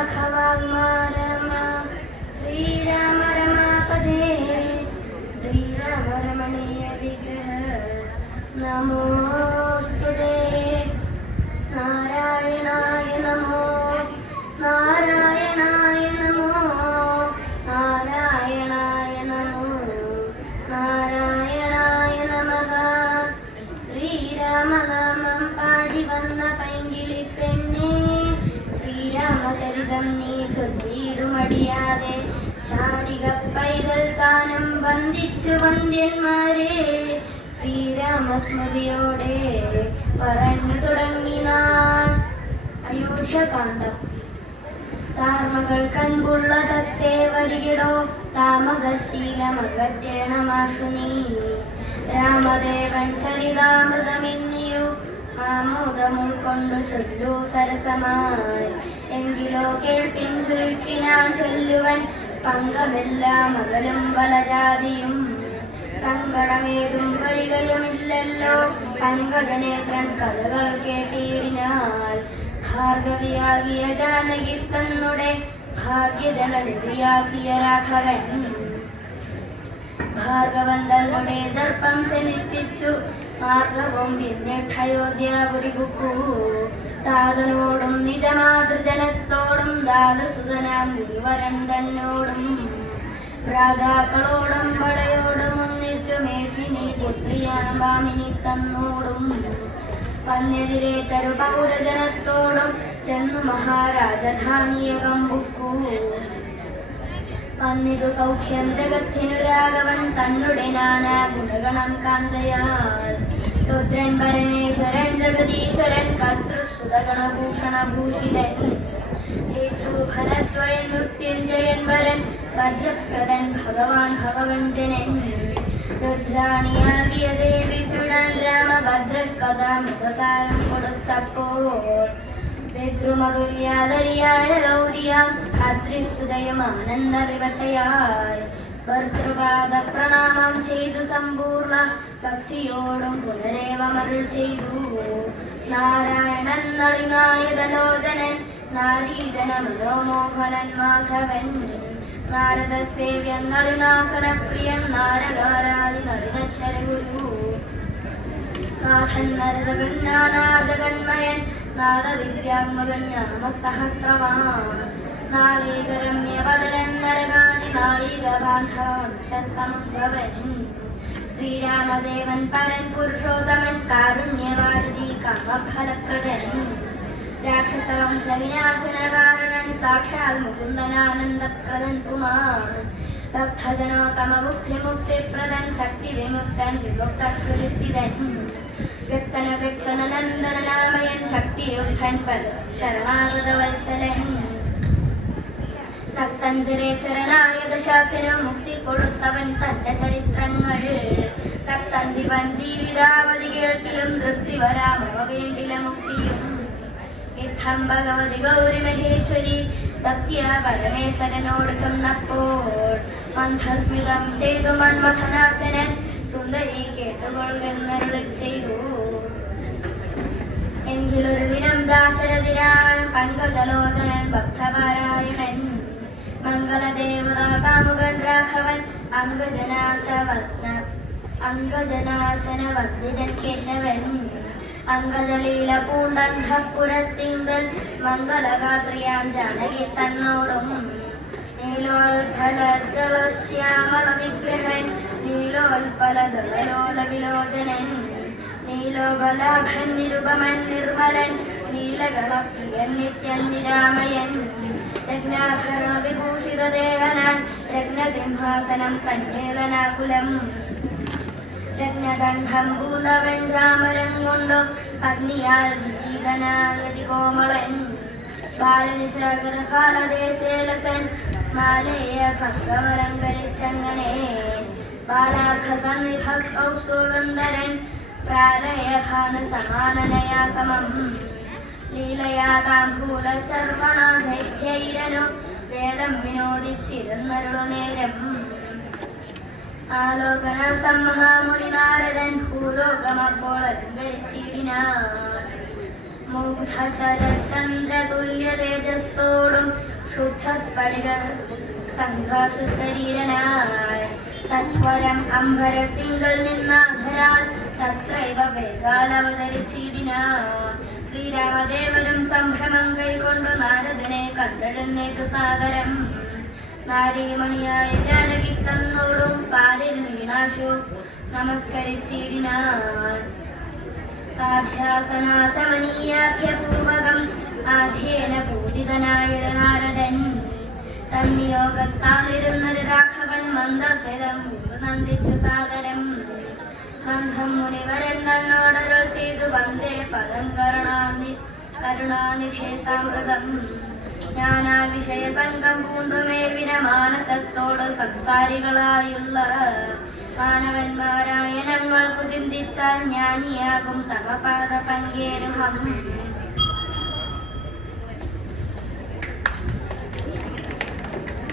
രാഘവാത്മാരമ ശ്രീരാമ രമാപദേ ശ്രീരാമ രമണീയ വിഗ്രഹ നമോസ്തുതേ. നാരായണായ നമോ നാരായണായ നമോ നാരായണായ നമോ നാരായണായ നമഃ. ശ്രീരാമനാമം പാടി വന്ന പൈങ്കിളി പെണ്ണേ, ശ്രീരാമചരിതം നീ ചൊല്ലിയിടുമടിയാതെ. ശാരിക പൈതൽ താനം വന്ദിച്ചു വന്ദ്യന്മാരെ, ശ്രീരാമസ്മൃതിയോടെ പറഞ്ഞു തുടങ്ങിനാൾ. അയോധ്യകാന്ഡം. താർമകൾ കൺപുള്ള തത്തേ വരികിടോ, താമസശീലമകറ്റേണമാഷു നീ. രാമദേവൻ ചരിതാമൃതമെന്നിയു ആമോദമുൾക്കൊണ്ടു ചൊല്ലു സരസമായി. എങ്കിലോ കേൾപ്പിൻ ചുരുക്കിനാൻ ചൊല്ലുവൻ, പങ്കമെല്ലാം അകലും വലജാതിയും സങ്കടമേതും വരികയുമില്ലല്ലോ. പങ്കജനേത്രൻ കഥകൾ കേട്ടിടിനാൽ, ഭാർഗവിയാകിയ ജാനകി തന്നുടെ ഭാഗ്യജലനിധിയാക്കിയ രാഘവൻ. ഭാർഗവൻ തന്നുടെ ദർപ്പം ശമിപ്പിച്ചു, മാർഗവും പിന്നിട്ടയോധ്യാപുരി ബുക്കു. താതനോടും നിജമാതൃജനത്തോടും ദാതൃസുതനാം മുനിവരൻ തന്നോടും ഭ്രാതാക്കളോടും പടയോടും ഒന്നിച്ചു മേധിനി പുത്രിയാം ഭാമിനി തന്നോടും വന്നെതിരേറ്റൊരു പൗരജനത്തോടും ചെന്നു മഹാരാജധാനിയകം ബുക്കു. വന്നിതു സൗഖ്യം ജഗത്തിനു രാഘവൻ തന്നുടെ നാനാ ഗുണഗണം കാന്തയാൽ. രുദ്രൻ പരമേശ്വരൻ ജഗദീശ്വരൻ കർത്തൃസുതഗണഭൂഷണഭൂഷിതൻ, ചേതൃഭരദ്വയൻ മൃത്യുഞ്ജയൻ വരൻ ഭദ്രപ്രദൻ ഭഗവാൻ ഭവവഞ്ചനൻ. രുദ്രാണിയാകിയ ദേവിക്കുടൻ രാമഭദ്രകഥാമൃതസാരം കൊടുത്തപ്പോൾ, പിതൃമതുല്യാതരിയായ ഗൗരിയാം അത്രിസുതയും ആനന്ദ വിവശയായി ഭർതൃപാദ പ്രണാമം ചെയ്തു സമ്പൂർണ്ണ ഭക്തിയോടും പുനരേവമരുൾ ചെയ്തു. നാരായണൻ നളിനായതലോചനൻ നാരീജന മനോമോഹനൻ മാധവൻ. നാരദസേവ്യൻ നളിനാസനപ്രിയൻ നാരകാരാദി നളിനശ്വരഗുരു. നാഥൻ നരജഗന്നാനാജഗന്മയൻ നാദവിദ്യാത്മകൻ നാമസഹസ്രവാൻ. നാളീകരമ്യവദരൻ നരകാദി നാളീകബാന്ധവംശസമുദ്ഭവൻ. ശ്രീരാമദേവൻ പരൻ പുരുഷോത്തമൻ കാരുണ്യവാരിധി കാമഫലപ്രദൻ. രാക്ഷസവംശവിനാശനകാരണൻ സാക്ഷാൽ മുകുന്ദനാനന്ദപ്രദൻ പുമാൻ. ഭക്തജനോത്തമബുദ്ധിമുക്തിപ്രദൻ ശക്തിവിമുക്തൻ വിമുക്തഹൃദിസ്ഥിതൻ. വ്യക്തനനന്ദനനാമയൻ ശക്തിയുദ്ധൻ ശരണാഗതവത്സലൻ. തത്തഞ്ചരേശ്വരനായ ദശാസിനും മുക്തി കൊടുത്തവൻ തന്റെ ചരിത്രങ്ങൾ. തത്തന്തിവൻ ജീവിതാവധി കേൾക്കിലും തൃപ്തി വരാമവ വേണ്ടില മുക്തിയും. യുദ്ധം ഭഗവതി ഗൗരി മഹേശ്വരി ഭക്തിയ പരമേശ്വരനോട് ചെന്നപ്പോൾ, മന്ദസ്മിതം ചെയ്തു മന്മഥനാശനൻ സുന്ദരി കേട്ടുകൊള്ളുന്നരുളി ചെയ്തു. എങ്കിലൊരു ദിനം ദാശരഥിരാൻ പങ്കജലോചനൻ ഭക്തപാരായണൻ. മംഗളദേവതാ കാമുകൻ രാഘവൻ അംഗജനാശന വന്ദിതൻ കേശവൻ. അംഗജലീല പൂണ്ടന്ധപുരത്തിങ്കൽ മംഗളഗാത്രിയാം ജാനകി തന്നോടും നീലോൽഫലശ്യാമള വിഗ്രഹൻ നീലോൽഫലോല വിലോചനൻ. നീലോപലാഭൻ നിരുപമൻ നിർമ്മലൻ നീലഗണപ്രിയൻ നിത്യൻ നിരാമയൻ. രത്നാഭരണ വിഭൂഷിതദേഹനാൻ രത്നസിംഹാസനം തന്മേലനാകുലം. രത്നദണ്ഡം പൂണ്ടവൻ രാമരൻ കൊണ്ടു അഗ്നിയാൽ വിജീതനാഗതി കോമളൻ. ബാലനിശാകര ബാലദേശേലസൻ മാലേയ ഭക്തവരങ്കരിച്ചങ്ങനെ. ബാലാർഘ സന്നിഭക്തൗ സുഗന്ധരൻ പ്രാലയ ഭാന സമാനനയാ സമം. ലീലയാ താംബൂല ചർവണധൈര്യൈരനു വേലം വിനോദിച്ചിരുന്നരുളു നേരം. ആലോകനാർത്ഥം മഹാമുനി നാരദൻ ഭൂലോകമപ്പോൾ അലങ്കരിച്ചിടിനാർ. മൂഢചരചന്ദ്രതുല്യ തേജസ്സോടും സ്ഫടിക സംഘാസ ശരീരനായി സത്വരം അംബരത്തിങ്കൽ നിന്നാധരാൽ തത്രൈവ വേഗാൽ അവതരിച്ചിടിനാൻ. ശ്രീരാമദേവനും സംഭ്രമം കൈകൊണ്ടു നാരദനെ കണ്ടെഴുന്നേറ്റു സാദരം. നാരീമണിയായ ജാനകി തന്നോടും പാലിൽ വീണാശു നമസ്കരിച്ചിടിനാൻ. ആധ്യാസനാചമനീയാഖ്യപൂർവകം ആധ്യേന പൂജിതനായ നാരദൻ തന്നിയോഗത്താലിരുന്നൊരു രാഘവൻ മന്ദസ്മിതം നന്ദിച്ചു സാദരം. മന്ദം മുനിവരൻ തന്നോടരുൾ ചെയ്തു വന്ദേ പദം കരുണാനിധേ സാമൃതം. ജ്ഞാനാ വിഷയ സംഘം പൂണ്ടുമേവിന മാനസത്തോട് സംസാരികളായുള്ള മാനവന്മാരായ ഞങ്ങൾക്കു ചിന്തിച്ചാൽ ജ്ഞാനിയാകും തവ പാദ പങ്കേരുഹം.